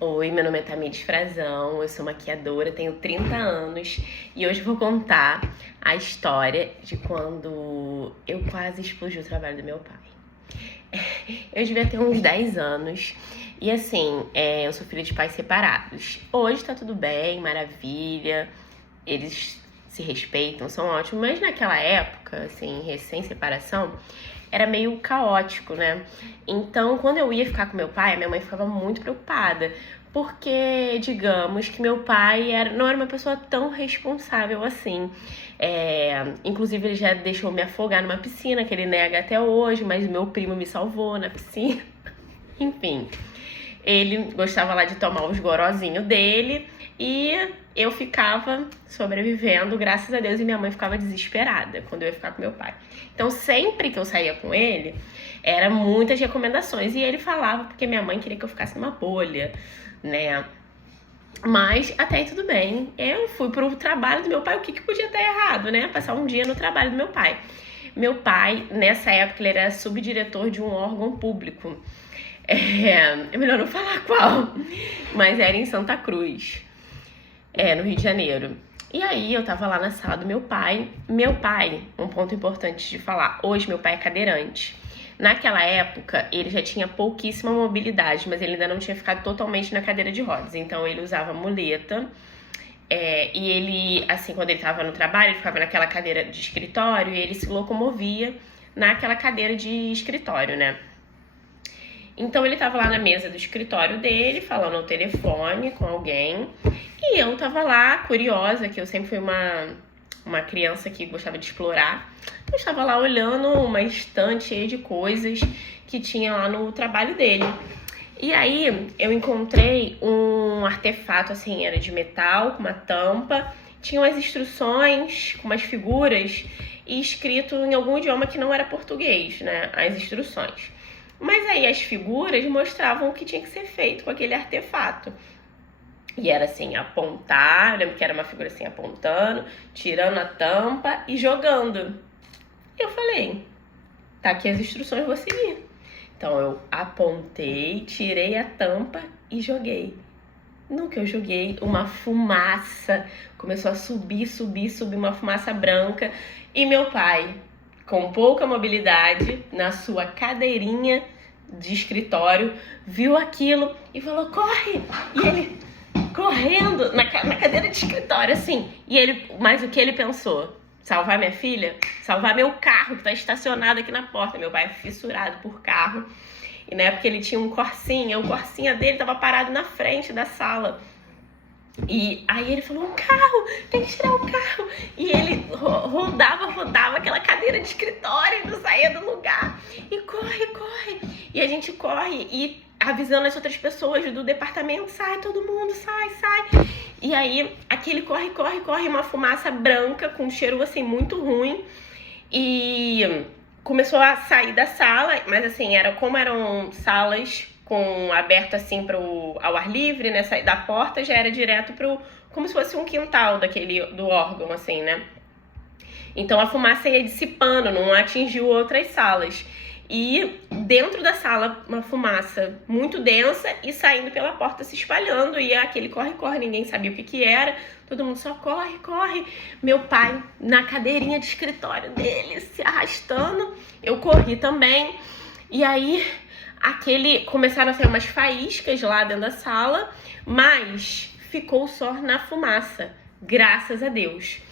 Oi, meu nome é Tamires Frazão, eu sou maquiadora, tenho 30 anos e hoje vou contar a história de quando eu quase explodi o trabalho do meu pai. Eu devia ter uns 10 anos e assim, eu sou filha de pais separados. Hoje tá tudo bem, maravilha, eles se respeitam, são ótimos, mas naquela época, assim, recém-separação, era meio caótico, né? Então, quando eu ia ficar com meu pai, a minha mãe ficava muito preocupada, porque, digamos, que meu pai não era uma pessoa tão responsável assim. Inclusive, ele já deixou me afogar numa piscina, que ele nega até hoje, mas meu primo me salvou na piscina. Enfim, ele gostava lá de tomar os gorozinhos dele e eu ficava sobrevivendo, graças a Deus, e minha mãe ficava desesperada quando eu ia ficar com meu pai. Então, sempre que eu saía com ele, eram muitas recomendações. E ele falava porque minha mãe queria que eu ficasse numa bolha, né? Mas até aí tudo bem. Eu fui pro trabalho do meu pai, o que podia estar errado, né? Passar um dia no trabalho do meu pai. Meu pai, nessa época, ele era subdiretor de um órgão público. É melhor não falar qual, mas era em Santa Cruz, no Rio de Janeiro. E aí eu tava lá na sala do meu pai. Meu pai, um ponto importante de falar, hoje meu pai é cadeirante. Naquela época, ele já tinha pouquíssima mobilidade, mas ele ainda não tinha ficado totalmente na cadeira de rodas. Então ele usava muleta. E ele, assim, quando ele tava no trabalho, ele ficava naquela cadeira de escritório e ele se locomovia naquela cadeira de escritório, né? Então ele tava lá na mesa do escritório dele, falando ao telefone com alguém. E eu tava lá, curiosa, que eu sempre fui uma criança que gostava de explorar. Eu estava lá olhando uma estante cheia de coisas que tinha lá no trabalho dele. E aí eu encontrei um artefato, assim, era de metal, com uma tampa. Tinha umas instruções com umas figuras e escrito em algum idioma que não era português, né? As instruções. Mas aí as figuras mostravam o que tinha que ser feito com aquele artefato. E era assim, apontar, eu lembro que era uma figura assim, apontando, tirando a tampa e jogando. Eu falei, tá aqui as instruções, vou seguir. Então eu apontei, tirei a tampa e joguei. No que eu joguei, uma fumaça começou a subir uma fumaça branca. E meu pai, com pouca mobilidade, na sua cadeirinha de escritório, viu aquilo e falou, corre! E ele correndo na cadeira de escritório, assim. Mas o que ele pensou? Salvar minha filha? Salvar meu carro, que tá estacionado aqui na porta. Meu pai é fissurado por carro. E na época ele tinha um Corsinha. O Corsinha dele tava parado na frente da sala. E aí ele falou, o carro, tem que tirar o carro. E ele rodava aquela cadeira de escritório e não saía do lugar. E corre. E a gente corre e avisando as outras pessoas do departamento, sai todo mundo, sai. E aí aquele corre, uma fumaça branca com um cheiro assim muito ruim. E começou a sair da sala, mas assim, eram salas com aberto assim ao ar livre, né? Sair da porta já era direto como se fosse um quintal do órgão, assim, né? Então a fumaça ia dissipando, não atingiu outras salas. E dentro da sala, uma fumaça muito densa e saindo pela porta, se espalhando. E aquele corre, ninguém sabia o que era. Todo mundo só corre. Meu pai na cadeirinha de escritório dele, se arrastando. Eu corri também. E aí, começaram a sair umas faíscas lá dentro da sala, mas ficou só na fumaça, graças a Deus.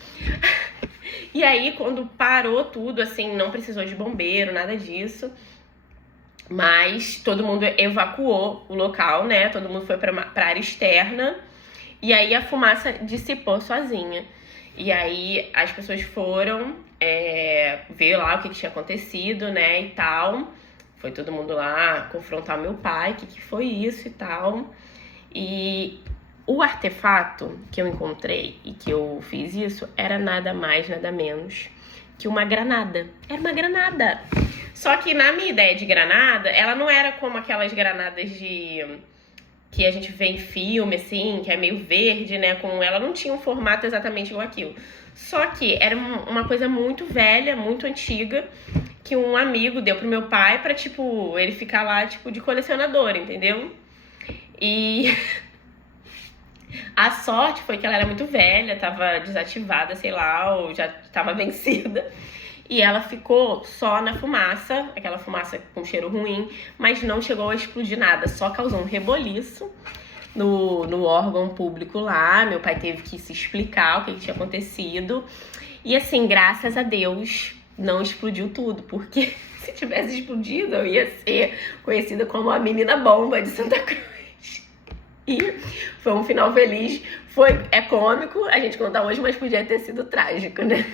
E aí, quando parou tudo, assim, não precisou de bombeiro, nada disso. Mas todo mundo evacuou o local, né? Todo mundo foi pra área externa. E aí a fumaça dissipou sozinha. E aí as pessoas foram ver lá o que tinha acontecido, né? E tal. Foi todo mundo lá confrontar meu pai, o que foi isso e tal. E o artefato que eu encontrei e que eu fiz isso era nada mais, nada menos que uma granada. Era uma granada. Só que na minha ideia de granada, ela não era como aquelas granadas que a gente vê em filme, assim, que é meio verde, né? Ela não tinha um formato exatamente igual aquilo. Só que era uma coisa muito velha, muito antiga, que um amigo deu pro meu pai pra, tipo, ele ficar lá, tipo, de colecionador, entendeu? E a sorte foi que ela era muito velha, tava desativada, sei lá, ou já tava vencida. E ela ficou só na fumaça, aquela fumaça com cheiro ruim, mas não chegou a explodir nada, só causou um reboliço no órgão público lá. Meu pai teve que se explicar o que tinha acontecido. E assim, graças a Deus, não explodiu tudo, porque se tivesse explodido, eu ia ser conhecida como a menina bomba de Santa Cruz. E foi um final feliz. É cômico a gente contar hoje, mas podia ter sido trágico, né?